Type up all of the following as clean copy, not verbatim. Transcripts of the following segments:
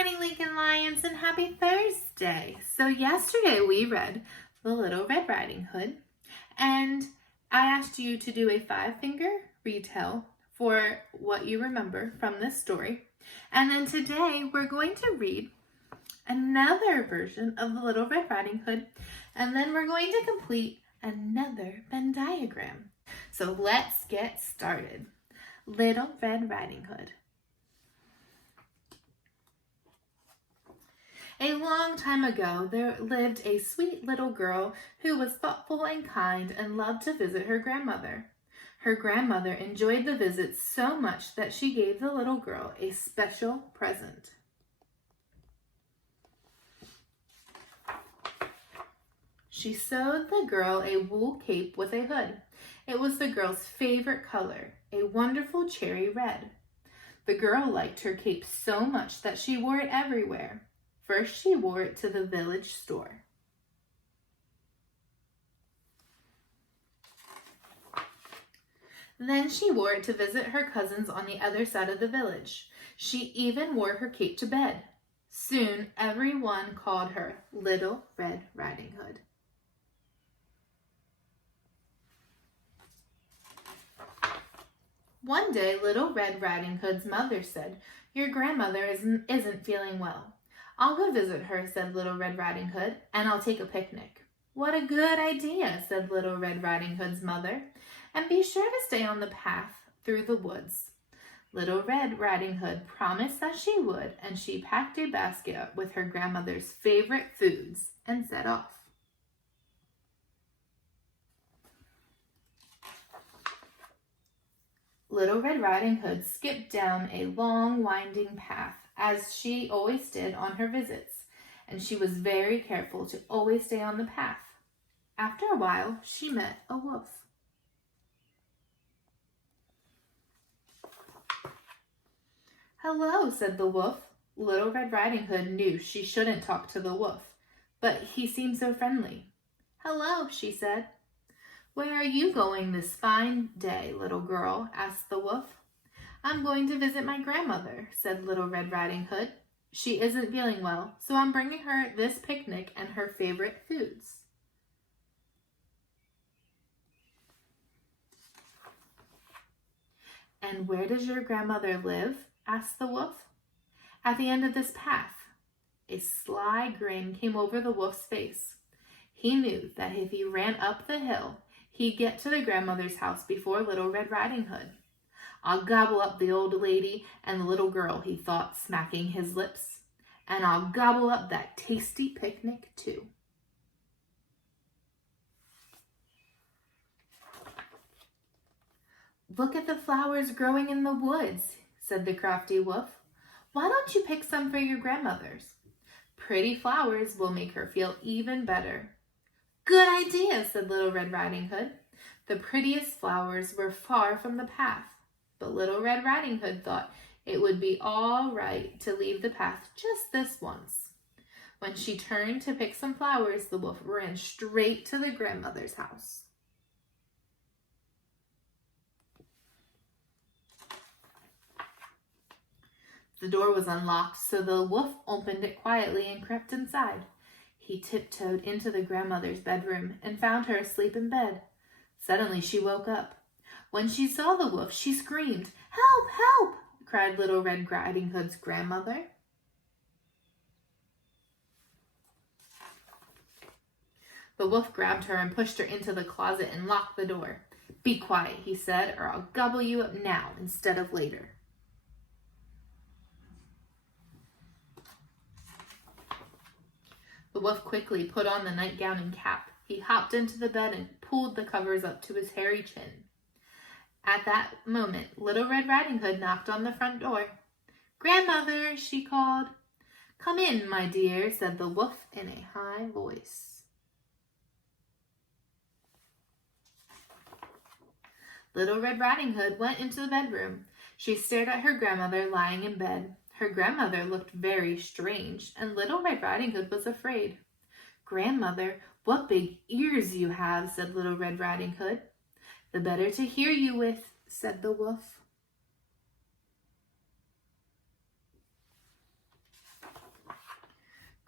morning, Lincoln Lions, and happy Thursday. So yesterday we read The Little Red Riding Hood, and I asked you to do a 5-finger retell for what you remember from this story. And then today we're going to read another version of The Little Red Riding Hood, and then we're going to complete another Venn diagram. So let's get started. Little Red Riding Hood. A long time ago, there lived a sweet little girl who was thoughtful and kind and loved to visit her grandmother. Her grandmother enjoyed the visits so much that she gave the little girl a special present. She sewed the girl a wool cape with a hood. It was the girl's favorite color, a wonderful cherry red. The girl liked her cape so much that she wore it everywhere. First, she wore it to the village store. Then she wore it to visit her cousins on the other side of the village. She even wore her cape to bed. Soon, everyone called her Little Red Riding Hood. One day, Little Red Riding Hood's mother said, "Your grandmother isn't feeling well." "I'll go visit her," said Little Red Riding Hood, "and I'll take a picnic." "What a good idea," said Little Red Riding Hood's mother, "and be sure to stay on the path through the woods." Little Red Riding Hood promised that she would, and she packed a basket with her grandmother's favorite foods and set off. Little Red Riding Hood skipped down a long, winding path, as she always did on her visits, and she was very careful to always stay on the path. After a while, she met a wolf. "Hello," said the wolf. Little Red Riding Hood knew she shouldn't talk to the wolf, but he seemed so friendly. "Hello," she said. "Where are you going this fine day, little girl?" asked the wolf. "I'm going to visit my grandmother," said Little Red Riding Hood. "She isn't feeling well, so I'm bringing her this picnic and her favorite foods." "And where does your grandmother live?" asked the wolf. "At the end of this path." A sly grin came over the wolf's face. He knew that if he ran up the hill, he'd get to the grandmother's house before Little Red Riding Hood. "I'll gobble up the old lady and the little girl," he thought, smacking his lips. "And I'll gobble up that tasty picnic, too." "Look at the flowers growing in the woods," said the crafty wolf. "Why don't you pick some for your grandmother's? Pretty flowers will make her feel even better." "Good idea," said Little Red Riding Hood. The prettiest flowers were far from the path, but Little Red Riding Hood thought it would be all right to leave the path just this once. When she turned to pick some flowers, the wolf ran straight to the grandmother's house. The door was unlocked, so the wolf opened it quietly and crept inside. He tiptoed into the grandmother's bedroom and found her asleep in bed. Suddenly she woke up. When she saw the wolf, she screamed. "Help! Help!" cried Little Red Riding Hood's grandmother. The wolf grabbed her and pushed her into the closet and locked the door. "Be quiet," he said, "or I'll gobble you up now instead of later." The wolf quickly put on the nightgown and cap. He hopped into the bed and pulled the covers up to his hairy chin. At that moment, Little Red Riding Hood knocked on the front door. "Grandmother," she called. "Come in, my dear," said the wolf in a high voice. Little Red Riding Hood went into the bedroom. She stared at her grandmother lying in bed. Her grandmother looked very strange, and Little Red Riding Hood was afraid. "Grandmother, what big ears you have," said Little Red Riding Hood. "The better to hear you with," said the wolf.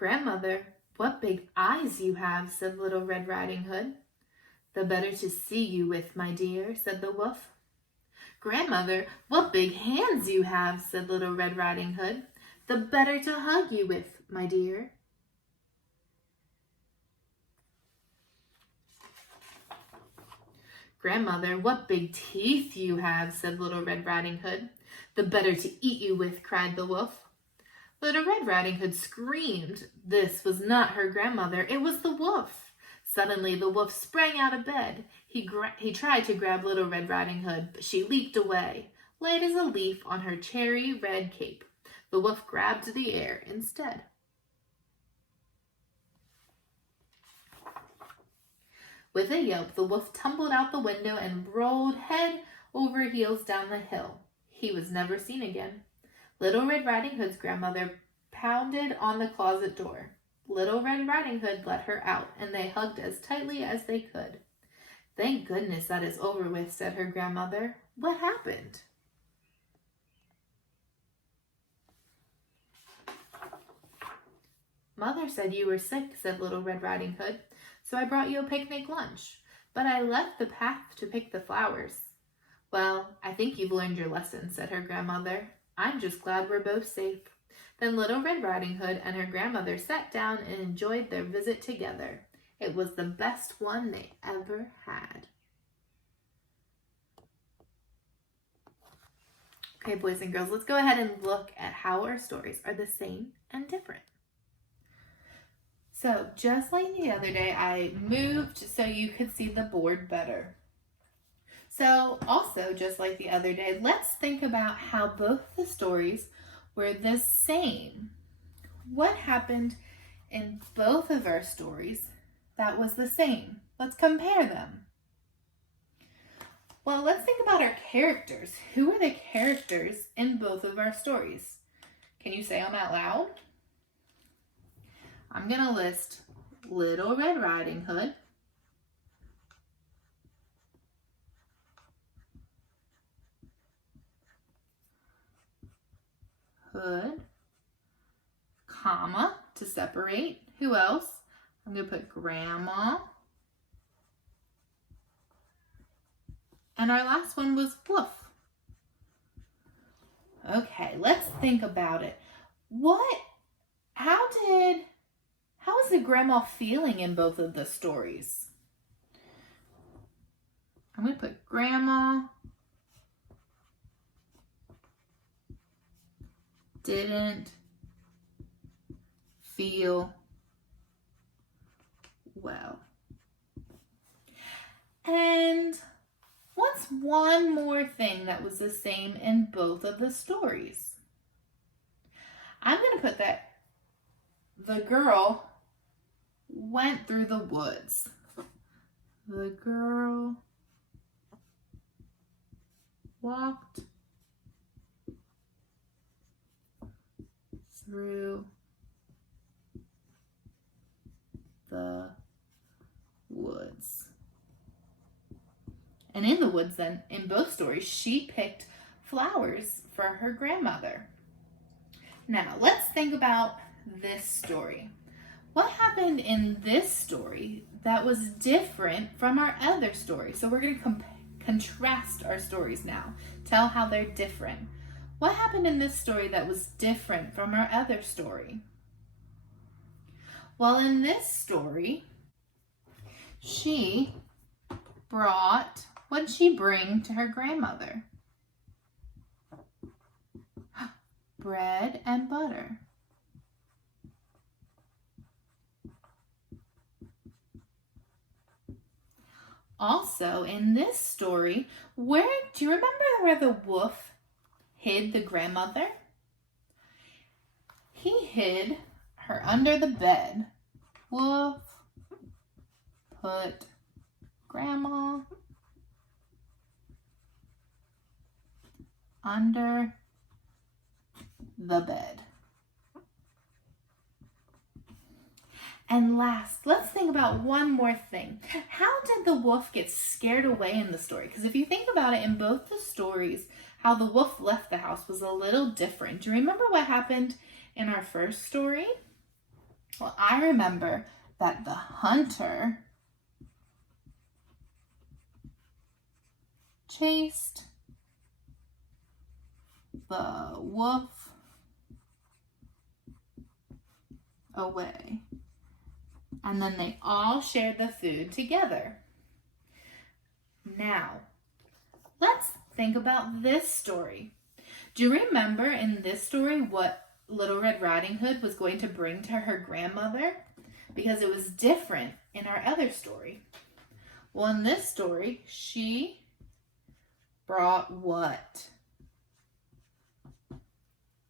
Grandmother, what big eyes you have, said Little Red Riding Hood. The better to see you with, my dear, said the wolf. Grandmother, what big hands you have, said Little Red Riding Hood. The better to hug you with, my dear. Grandmother, what big teeth you have, said Little Red Riding Hood. The better to eat you with, cried the wolf. Little Red Riding Hood screamed. This was not her grandmother, it was the wolf. Suddenly the wolf sprang out of bed. He tried to grab Little Red Riding Hood, but she leaped away, light as a leaf on her cherry red cape. The wolf grabbed the air instead. With a yelp, the wolf tumbled out the window and rolled head over heels down the hill. He was never seen again. Little Red Riding Hood's grandmother pounded on the closet door. Little Red Riding Hood let her out, and they hugged as tightly as they could. Thank goodness that is over with, said her grandmother. What happened? Mother said you were sick, said Little Red Riding Hood, so I brought you a picnic lunch, but I left the path to pick the flowers. Well, I think you've learned your lesson, said her grandmother. I'm just glad we're both safe. Then Little Red Riding Hood and her grandmother sat down and enjoyed their visit together. It was the best one they ever had. Okay, boys and girls, let's go ahead and look at how our stories are the same and different. So, just like the other day, I moved so you could see the board better. So, also, just like the other day, let's think about how both the stories were the same. What happened in both of our stories that was the same? Let's compare them. Well, let's think about our characters. Who are the characters in both of our stories? Can you say them out loud? I'm going to list Little Red Riding Hood, Hood, comma, to separate. Who else? I'm going to put Grandma. And our last one was Wolf. Okay, let's think about it. How is the grandma feeling in both of the stories? I'm going to put Grandma didn't feel well. And what's one more thing that was the same in both of the stories? I'm going to put that the girl went through the woods. The girl walked through the woods. And in the woods then, in both stories, she picked flowers for her grandmother. Now, let's think about this story. What happened in this story that was different from our other story? So we're going to contrast our stories now. Tell how they're different. What happened in this story that was different from our other story? Well, in this story, she brought, what did she bring to her grandmother? Bread and butter. Also, in this story, do you remember where the wolf hid the grandmother? He hid her under the bed. Wolf put Grandma under the bed. And last, let's think about one more thing. How did the wolf get scared away in the story? Because if you think about it, in both the stories, how the wolf left the house was a little different. Do you remember what happened in our first story? Well, I remember that the hunter chased the wolf away. And then they all shared the food together. Now, let's think about this story. Do you remember in this story what Little Red Riding Hood was going to bring to her grandmother? Because it was different in our other story. Well, in this story, she brought what?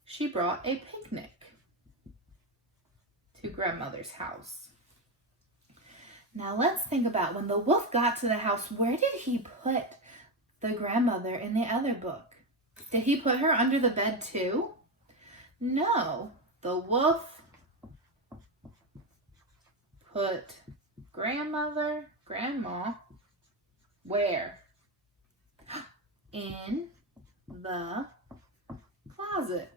She brought a picnic to grandmother's house. Now let's think about when the wolf got to the house, where did he put the grandmother in the other book? Did he put her under the bed too? No, the wolf put grandma, where? In the closet.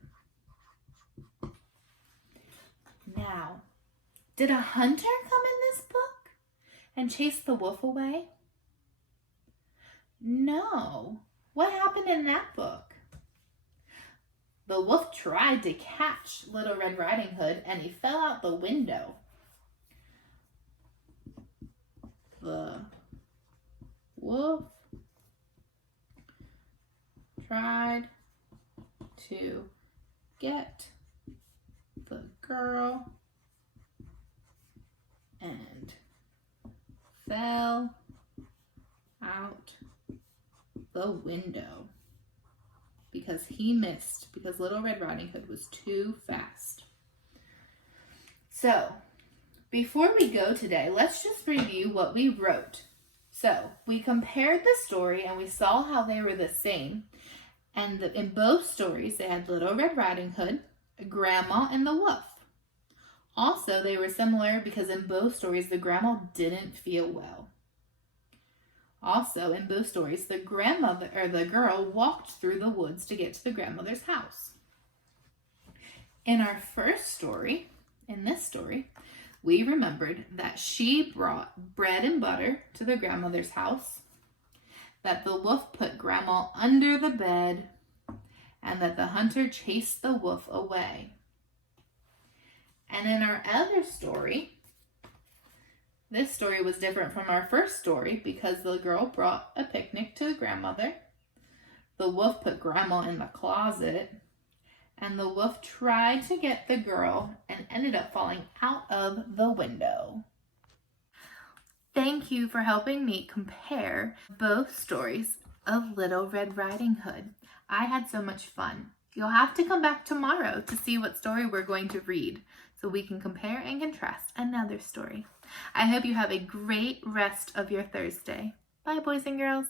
Now, did a hunter come in this book and chase the wolf away? No. What happened in that book? The wolf tried to catch Little Red Riding Hood and he fell out the window. The wolf tried to get the girl and fell out the window because he missed, because Little Red Riding Hood was too fast. So, before we go today, let's just review what we wrote. So, we compared the story and we saw how they were the same. And in both stories, they had Little Red Riding Hood, Grandma, and the wolf. Also, they were similar because in both stories, the grandma didn't feel well. Also, in both stories, the girl walked through the woods to get to the grandmother's house. In our first story, in this story, we remembered that she brought bread and butter to the grandmother's house, that the wolf put grandma under the bed, and that the hunter chased the wolf away. And in our other story, this story was different from our first story because the girl brought a picnic to the grandmother. The wolf put grandma in the closet. And the wolf tried to get the girl and ended up falling out of the window. Thank you for helping me compare both stories of Little Red Riding Hood. I had so much fun. You'll have to come back tomorrow to see what story we're going to read so we can compare and contrast another story. I hope you have a great rest of your Thursday. Bye, boys and girls.